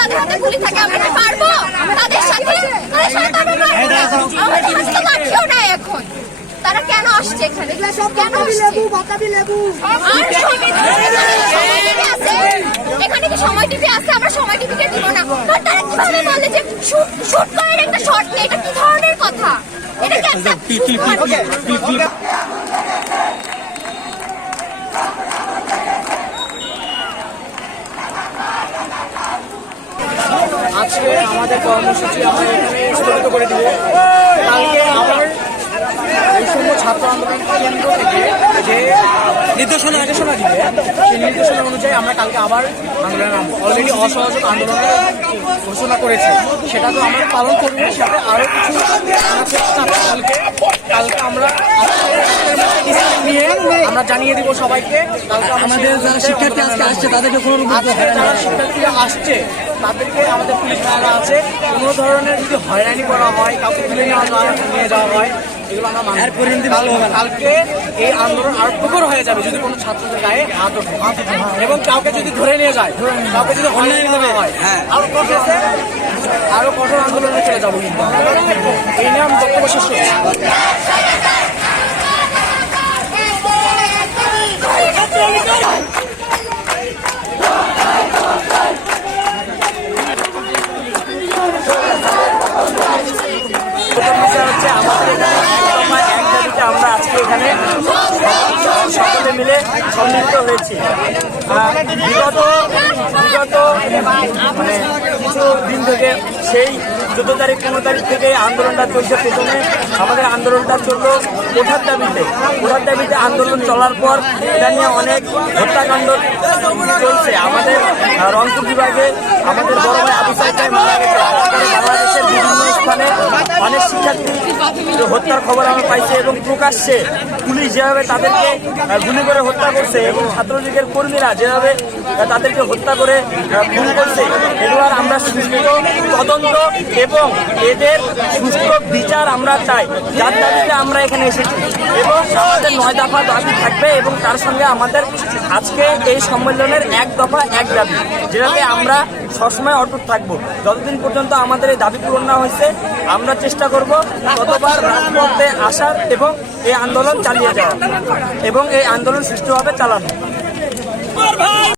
তাদের হাতে গুলি থাকে আমরা কি পারব তাদের সাথে তাদের সাথে আমরা পারব না আমাদের হাতে তো লাঠিও নাই এখন। তারা কেন আসছে এখানে? কেন সময় টিভি আছে এখানে কি সময় টিভি আছে? আমরা সময় টিভিকে দিব না। আর তারা কীভাবে বলে যে শুট শুট করার একটা শর্ট নেই? এটা কি ধরনের কথা? এটা কি একটা আজকে আমাদের কর্মসূচি আমরা এখানে স্থগিত করে দিব। কালকে আবার এই সময় ছাত্র আন্দোলন কেন্দ্র থেকে যে নির্দেশনা নির্দেশনা দিবে সেই নির্দেশনা অনুযায়ী আমরা কালকে আবার আন্দোলন অলরেডি অসহযোগ আন্দোলনের ঘোষণা করেছে। সেটা তো আমরা পালন করব সাথে আরও কিছু কালকে কালকে আমরা নিয়ে আমরা জানিয়ে দিব সবাইকে। কালকে আমাদের যারা শিক্ষার্থী আজকে আসছে তাদেরকে কোনো আজকে যারা শিক্ষার্থীরা আসছে তাদেরকে আমাদের পুলিশ ভাইরা আছে। কোনো ধরনের যদি হয়রানি করা হয় কাউকে তুলে নেওয়া নিয়ে যাওয়া হয় এগুলো আমরা মানব কাল- কালকে এই আন্দোলন আরও প্রখর হয়ে যাবে যদি কোনো ছাত্রদের গায়ে হাত ওঠে। এবং কাউকে যদি ধরে নিয়ে যায় কাউকে যদি হয়রানি করা হয় আরও কঠোর আরও কঠোর আন্দোলনে চলে যাব কিন্তু এই নিয়ে আমি বক্তব্য শেষ করছি প্রথম বিষয় হচ্ছে আমাদের এখানে এক দাবিতে আমরা আজকে এখানে সকলে মিলে সম্মিলিত হয়েছি। বিগত বিগত মানে কিছু দিন থেকে সেই চোদ্দ তারিখ, পনেরো তারিখ থেকে আন্দোলনটা চলছে প্রথমে। আমাদের আন্দোলনটা চলল কোঠার দাবিতে। কোঠার দাবিতে আন্দোলন চলার পর এটা নিয়ে অনেক হত্যাকাণ্ড চলছে। আমাদের রংপুর বিভাগে আমাদের বড় ভাই আবু ভাই মারা গেছে। অনেক শিক্ষার্থী হত্যার খবর আমরা পাইছি এবং প্রকাশ্যে পুলিশ যেভাবে তাদেরকে গুলি করে হত্যা করছে এবং ছাত্রলীগের কর্মীরা যেভাবে তাদেরকে হত্যা করে খুন করছে, এগুলোর আমরা সুষ্ঠু তদন্ত এবং এদের সুষ্ঠু বিচার আমরা চাই। যার দাবিতে আমরা এখানে এসেছি এবং আমাদের নয় দফা দাবি থাকবে এবং তার সঙ্গে আমাদের আজকে এই সম্মেলনের এক দফা এক দাবি, যেটাতে আমরা সবসময় অটুট থাকব। যতদিন পর্যন্ত আমাদের এই দাবি পূরণ না হয়েছে, আমরা চেষ্টা করব ততবার রাজপথে আসার এবং এই আন্দোলন চালিয়ে যাওয়া এবং এই আন্দোলন সুষ্ঠুভাবে চালানো।